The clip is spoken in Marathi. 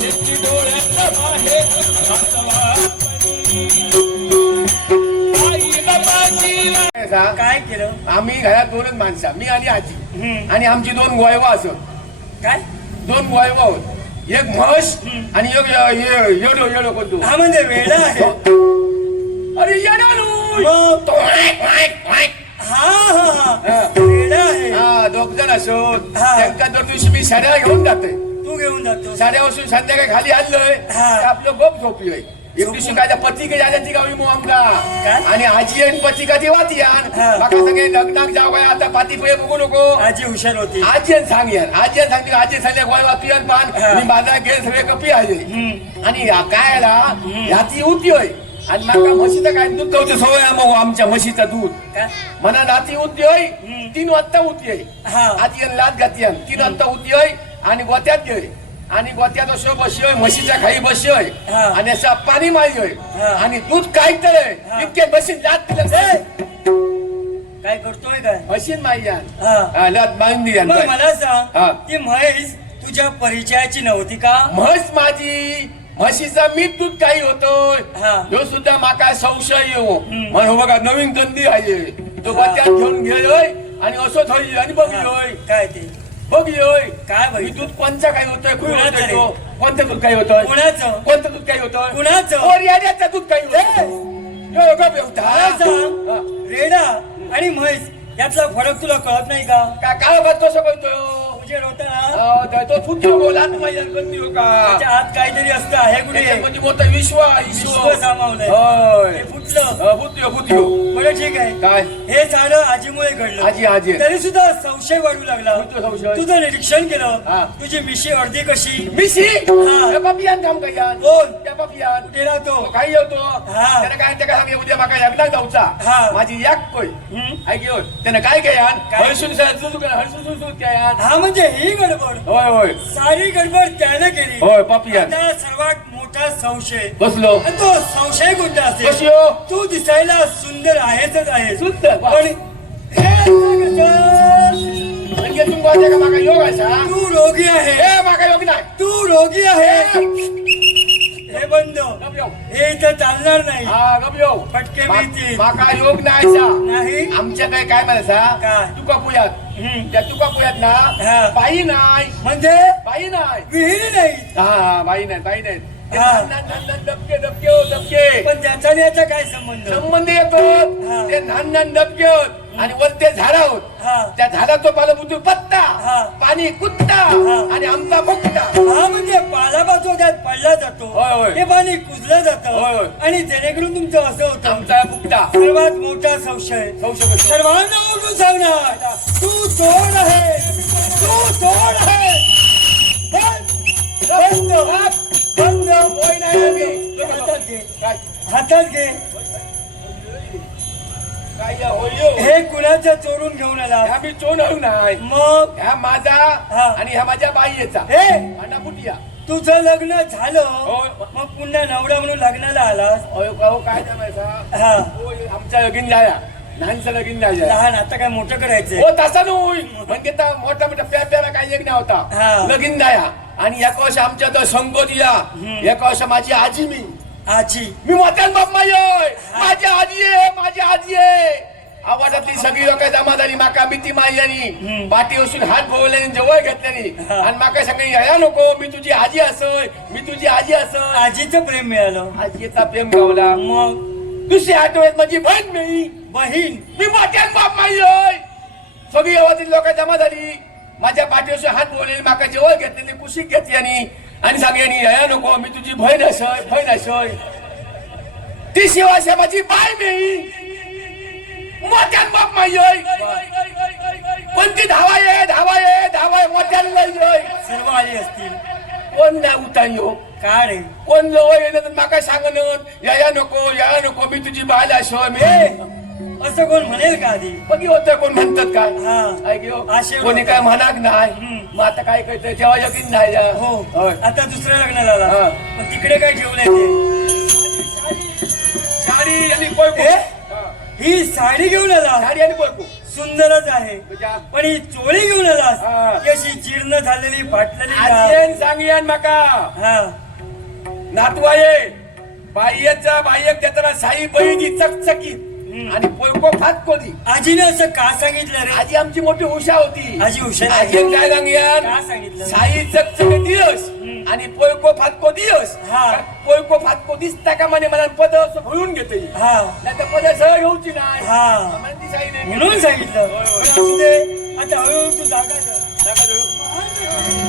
डोळ्यात असा, काय केलं? आम्ही घरात दोनच माणसं मी आणि आजी. आणि आमची दोन गोयवा असत काय? दोन गोयवा होत. एक म्हस आणि एक येडो येडो कोणतो? हा म्हणजे वेळ आहे. अरे येडो. हा हा हा. वेळ आहे. हा दोघ जण असोत हा. त्यांका दर दिवशी मी साड्या घेऊन जाते तू घेऊन जातो वाजून संध्याकाळी खाली आणलोय. हा. तर आपलं गोप झोपलोय एक दिवशी काय पती के झाल्या ती गावी मो आमका काय? आणि आजी आणि पती का ती वाती यान हा. माका सांगे लग्नाक जाव काय आता पाती पळे बघू नको. आजी हुशार होती. आजी आणि सांग यार. आजी आणि सांगते आजी सांगते गोय वाती आणि पान. हा. मी माझा गेल सगळे कपी आहे. हम्म. आणि या काय आला? ह्याची उती होय. आणि माका म्हशीचं काय दूध गावचं सवय आहे मग आमच्या म्हशीचं दूध. काय मना नाती हम्म. तीन वाजता उती होय. हा. आजी आणि लात घाती तीन वाजता उती होय. आणि गोत्यात घेय आणि गोत्यात असो बशी होय म्हशीच्या खाई हा. आणि असं पाणी मारी होय हा. आणि दूध काय तर. इतके बशीन लात दिलं काय करतोय काय? मशीन मारी जाण लात मारून दिली मग मला सांग ती म्हैस तुझ्या परिचयाची नव्हती का? म्हस माझी. म्हशीचा मीठ दूध काही होतोय. हा. ह्यो सुद्धा माका संशय येऊ. म्हणून बघा नवीन कंदी आहे. तो. गोत्यात घेऊन गेलोय आणि असं थोडी आणि बघलोय. काय ते? बघलोय काय बघितलं? दूध कोणचा होतोय रे? तो? कोणतं दूध काही होतोय कुणाचं? कोणतं दूध काही होतोय कुणाचं? कोरियाण्याचं दूध काही होतोय यो, गप येऊ. मला सांग हा. रेडा आणि म्हैस यातला फरक तुला कळत नाही का? का काय होत कसं बोलतोय तुझे होता अहो, तो फुटलो बोला ना माझ्या हो का? त्याच्या आत काहीतरी असतं आहे कुठे? म्हणजे मोठं विश्व आहे, विश्व विश्व. सामावलंय. होय. ते फुटलं. अ, ठीक आहे. काय? हे झालं आजीमुळे घडलं. आजी आजी. तरी सुद्धा संशय वाढू लागला. संशय? तुझं निरीक्षण हा. केलं तुझी मिशी अर्धी कशी? मिशी? हा. त्या पापियान काम कयान कोण? त्या पापियान कुठे राहतो? तो काही येतो. हा. त्याने काय त्या सांगे उद्या माका जाऊचा. हा. माझी याक कोय. हम्म. ऐक येऊन. त्याने काय काय? हळसून हळसून हळसून हळसून कयान हा म्हणजे ही गडबड. होय होय. सारी गडबड त्याने केली. होय पापियान आता सर्वात मोठा संशय? बसलो. आणि तो संशय कोणता असेल? तू दिसायला सुंदर आहेच आहे सुंदर, वा. पण हे असं कसं? म्हणजे तू बोलते का माका योग असा तू रोगी आहे. माका योग नाही. तू रोगी आहे. हे. बंद. गप येऊ. हे इथं चालणार नाही. हा गप येऊ. फटके मा- मिळतील. माका योग नाही असा नाही. आमच्या काय काय म्हणायचा काय? तुका पुयात. हम्म. त्या तुका पुयात ना हा. बाई नाही. म्हणजे? बाई नाही. विहिरी नाही. हा हा बाई नाही बाई नाही. डबके डबके हो डबके पण आणि याचा काय संबंध? संबंध येतो. हा. ते लहान लहान डबके होत आणि वर ते झाड होत. हा. त्या झाडाचं पाला बुद्धी पत्ता हा. पाणी कुत्ता हा. आणि आमचा फुकटा. हा म्हणजे पालापाचो त्यात पडला जातो. होय, होय. ते पाणी कुजलं होय, जातं. होय. आणि जेणेकरून तुमचं असं होतं. आमचा फुकटा. सर्वात मोठा संशय. संशय करतो. सर्वांना ओळखून सांगणार. तू चोर आहे तू चोर आहे हातात घे. हे कुणाचं चोरून घेऊन आला? चोनळू नाही. मग? ह्या माझा हा. आणि ह्या माझ्या बाईचा. हे? अंडा फुटिया तुझं लग्न झालं? होय. मग पुन्हा नवरा म्हणून लग्नाला आलास? अहो काय हा. आमच्या लगीन जाया लहानचं लगीन जाया लहान आता काय मोठं करायचंय हो तसा नव्हय म्हणजे मोठा मोठा प्या प्याला काही एक हा. नव्हता लगीन जाया आणि एका वर्ष आमच्या तर संगोदिया एका वर्ष माझी आजी मी. आजी मी मोठ्यान बाप माय माझी आजी आहे माझी आजी आहे. आवाजातली सगळी लोक जमा झाली माका भीती मारल्यानी. पाठी वसून हात भोवल्यानी जवळ घेतल्यानी. आणि माका सांगली या नको मी तुझी आजी असय मी तुझी आजी असय. आजीचं प्रेम मिळालं. आजीचा प्रेम गावला मग? दुसरी आठवड्यात माझी बहीण मी बहीण? मी मोठ्यान बाप माय सगळी गावातील लोक जमा झाली माझ्या पाठीवर हात बोलले माका जवळ घेतलेली कुशीक घेतली आणि सगळ्यांनी या नको मी तुझी बहीण असय बहीण असय ती शिवाय माझी बाय मी. मोठ्यान बाप माय पण ती धावा ये धावा ये धावा मोठ्यान लय येय. सर्व आली असतील. कोण ना उतान यो? का रे? कोण जवळ येणं? तर माका सांगणं? या नको या नको मी तुझी बाल असो मी. असं कोण म्हणेल का आधी बघी होतं कोण म्हणतात काय हा ऐक ह्यो. आशेवर कोणी. काय म्हणाक नाही हम्म. मग आता काय करतोय तेव्हा यकीन नाही जा. हो होय. आता दुसऱ्या लग्नाला आला हा. पण तिकडे काय ठेवलंय ते साडी आणि कोयको ए? हा. ही साडी घेऊन आला साडी आणि कोयको सुंदरच आहे तुझ्या पण ही चोळी घेऊन हा. ती अशी जीर्ण झालेली फाटलेली का? आजियन सांगियान माका हा नातवाये बाह्यचा बाह्यक देताना साई बहिणी चकचकीत आणि पोयको फात कोदी आजीने असं का सांगितलं रे आजी आमची मोठी उषा होती आजी हुशार आहे. आजीन काय का सांगितलं? साई चकचकीत दिवस आणि पोयको फातको दिवस हा. पोयको फातको दिसता का म्हणे मला पद असं भरून घेते हा नाही तर पद सहज घेऊची नाही हा. आम्हाला ती साई नाही म्हणून सांगितलं होय, होय. पण असू दे आता हळूहळू तू जागा कर. देऊ.